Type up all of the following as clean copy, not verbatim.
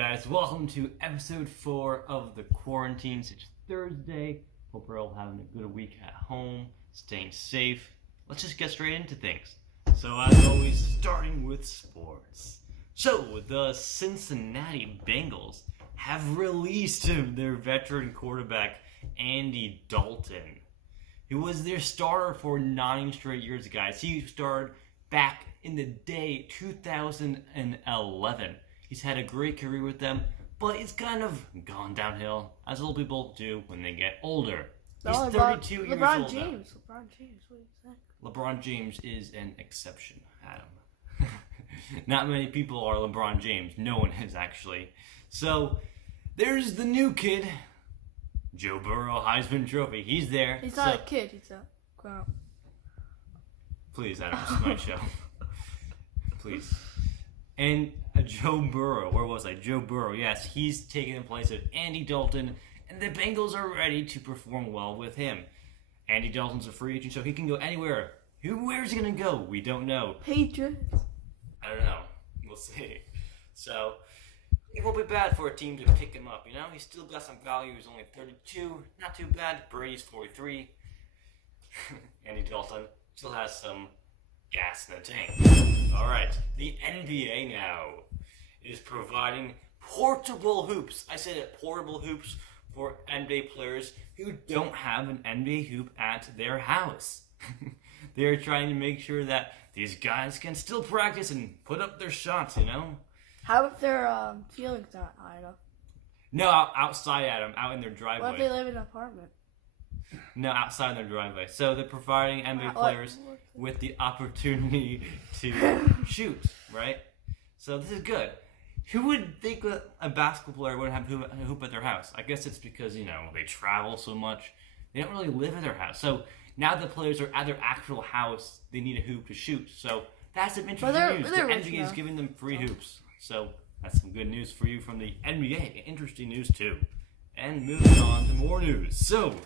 guys? Welcome to episode 4 of the Quaranteens. It's Thursday. Hope we're all having a good week at home, staying safe. Let's just get straight into things. So as always, starting with sports. So the Cincinnati Bengals have released their veteran quarterback, Andy Dalton. He was their starter for 9 straight years, guys. He started back in the day 2011. He's had a great career with them, but it's kind of gone downhill, as old people do when they get older. He's 32 years old now. LeBron James, what do you think? LeBron James is an exception, Adam. Not many people are LeBron James. No one is, actually. So, there's the new kid, Joe Burrow, Heisman Trophy. He's there. He's not a kid, he's a grown. Please, Adam, this is my show. Please. And Joe Burrow, where was I? Joe Burrow, yes, he's taking the place of Andy Dalton, and the Bengals are ready to perform well with him. Andy Dalton's a free agent, so he can go anywhere. Where's he going to go? We don't know. Patriots. I don't know. We'll see. So, it won't be bad for a team to pick him up, you know? He's still got some value. He's only 32. Not too bad. Brady's 43. Andy Dalton still has some gas in the tank. Alright, the NBA now is providing portable hoops. I said it, portable hoops for NBA players who don't have an NBA hoop at their house. They're trying to make sure that these guys can still practice and put up their shots, you know? How if their ceiling's not high enough? No, outside, Adam, out in their driveway. What if they live in an apartment? No, outside their driveway. So they're providing NBA players with the opportunity to shoot, right? So this is good. Who would think that a basketball player wouldn't have a hoop at their house? I guess it's because, you know, they travel so much. They don't really live at their house. So now the players are at their actual house. They need a hoop to shoot. So that's some interesting news. The NBA is giving them free hoops. So that's some good news for you from the NBA. Interesting news, too. And moving on to more news. So,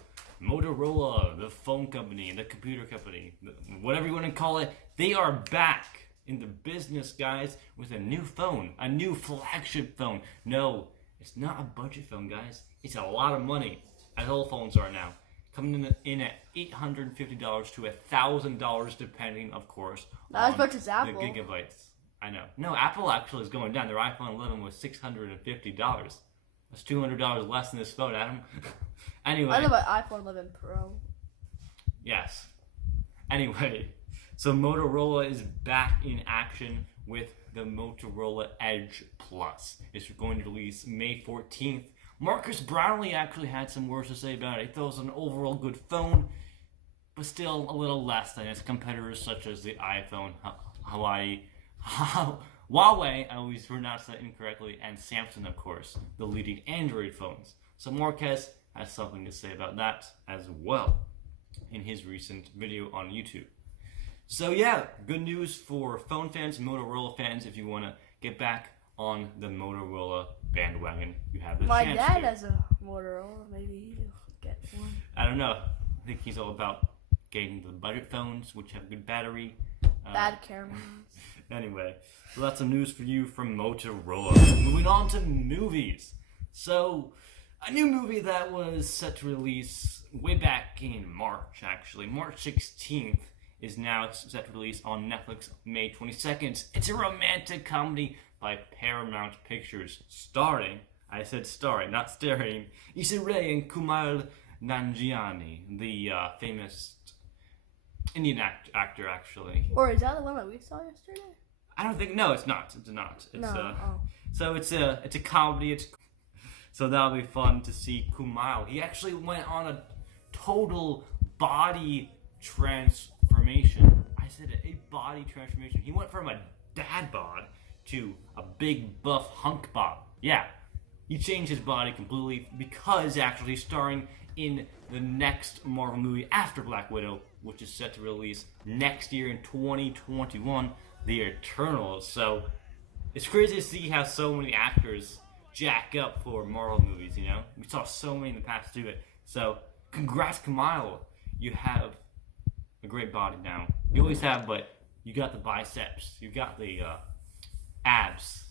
Motorola, the phone company, the computer company, whatever you want to call it, they are back in the business, guys, with a new phone, a new flagship phone. No, it's not a budget phone, guys. It's a lot of money, as all phones are now. Coming in at $850 to $1,000, depending, of course, not as much as Apple. The gigabytes. I know. No, Apple actually is going down. Their iPhone 11 was $650. That's $200 less than this phone, Adam. Anyway. I know about iPhone 11 Pro. Yes. Anyway, so Motorola is back in action with the Motorola Edge Plus. It's going to release May 14th. Marcus Brownlee actually had some words to say about it. He thought it was an overall good phone, but still a little less than its competitors such as the iPhone, Huawei, I always pronounced that incorrectly, and Samsung, of course, the leading Android phones. So Marquez has something to say about that as well in his recent video on YouTube. So yeah, good news for phone fans, Motorola fans. If you want to get back on the Motorola bandwagon, you have the chance. My dad has a Motorola. Maybe he'll get one. I don't know. I think he's all about getting the budget phones, which have good battery. Bad cameras. Anyway, so that's some news for you from Motorola. Moving on to movies. So, a new movie that was set to release way back in March, actually. March 16th is now set to release on Netflix May 22nd. It's a romantic comedy by Paramount Pictures, starring, I said starring, not starring, Issa Rae and Kumail Nanjiani, the famous Indian actor, actually. Or is that the one that we saw yesterday? I don't think. No, it's not. It's not. It's no. So it's a comedy. So that'll be fun to see Kumail. He actually went on a total body transformation. I said it, a body transformation. He went from a dad bod to a big buff hunk bod. Yeah, he changed his body completely because actually he's starring in the next Marvel movie after Black Widow, which is set to release next year in 2021, The Eternals. So it's crazy to see how so many actors jack up for Marvel movies, you know? We saw so many in the past do it. So congrats, Kumail. You have a great body now. You always have, but you got the biceps. You got the abs.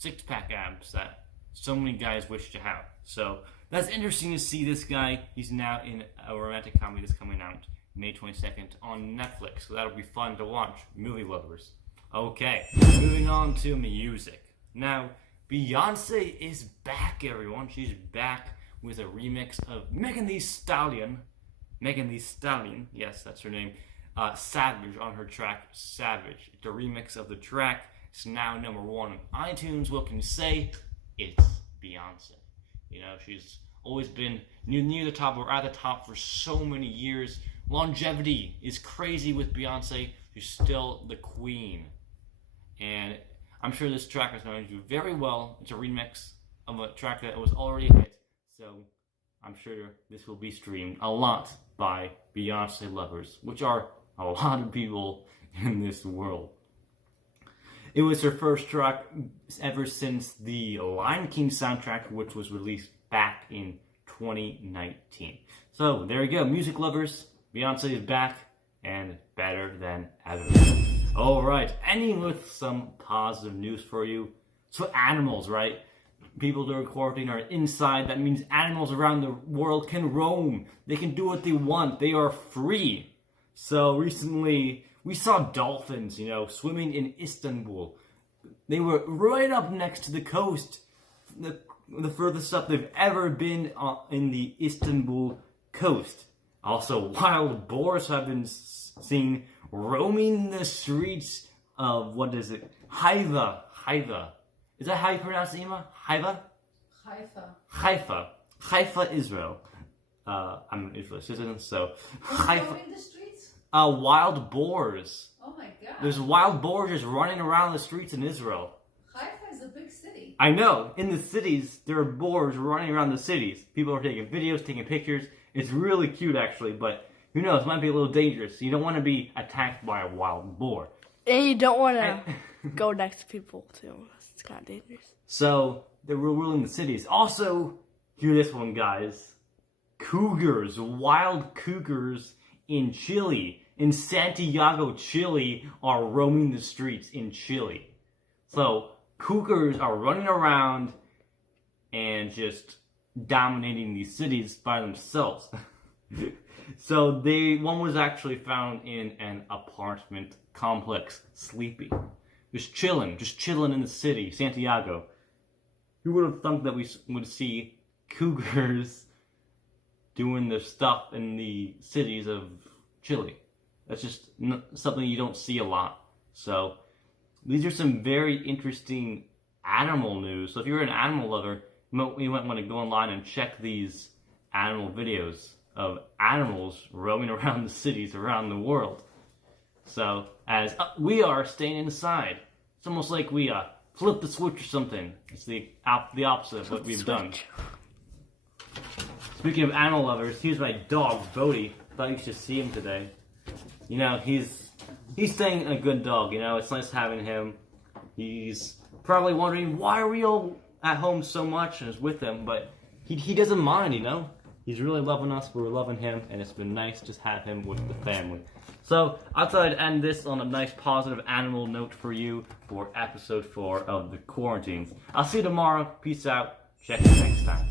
six-pack abs that so many guys wish to have. So that's interesting to see this guy. He's now in a romantic comedy that's coming out May 22nd on Netflix. So that'll be fun to watch, movie lovers. Okay, moving on to music. Now, Beyonce is back, everyone. She's back with a remix of Megan Thee Stallion, yes, that's her name, Savage on her track Savage. It's a remix of the track. It's now #1 on iTunes. What can you say? It's Beyonce. You know, she's always been near the top or at the top for so many years. Longevity is crazy with Beyonce. She's still the queen. And I'm sure this track is going to do very well. It's a remix of a track that was already a hit. So I'm sure this will be streamed a lot by Beyonce lovers, which are a lot of people in this world. It was her first track ever since the Lion King soundtrack, which was released back in 2019. So there you go, music lovers. Beyonce is back and better than ever. Alright, ending with some positive news for you. So animals, right? People during quarantine are inside. That means animals around the world can roam. They can do what they want. They are free. So recently, we saw dolphins, swimming in Istanbul. They were right up next to the coast. The furthest up they've ever been in the Istanbul coast. Also, wild boars have been seen roaming the streets of, Haifa. Is that how you pronounce it, Ima? Haifa? Haifa, Israel. I'm an Israeli citizen, so Haifa. Roaming the streets? Wild boars. Oh my god. There's wild boars just running around the streets in Israel. Haifa is a big city. I know. In the cities, there are boars running around the cities. People are taking videos, taking pictures. It's really cute, actually, but who knows? It might be a little dangerous. You don't want to be attacked by a wild boar. And you don't want to go next to people, too. It's kind of dangerous. So, they're ruling the cities. Also, hear this one, guys. Cougars, wild cougars in Chile, in Santiago, Chile, are roaming the streets in Chile. So, cougars are running around and just dominating these cities by themselves. So one was actually found in an apartment complex, sleeping, just chilling in the city, Santiago. Who would have thought that we would see cougars doing their stuff in the cities of Chile? That's just something you don't see a lot. So these are some very interesting animal news. So if you're an animal lover, you might want to go online and check these animal videos of animals roaming around the cities around the world. So, as we are staying inside, it's almost like we flip the switch or something. It's the opposite of what we've done. Speaking of animal lovers, here's my dog, Bodhi. Thought you should see him today. He's staying a good dog. It's nice having him. He's probably wondering, why are we all at home so much and is with him, but he doesn't mind, He's really loving us, we're loving him, and it's been nice to have him with the family. So, I thought I'd end this on a nice positive animal note for you for episode 4 of the Quaranteens. I'll see you tomorrow. Peace out. Check you next time.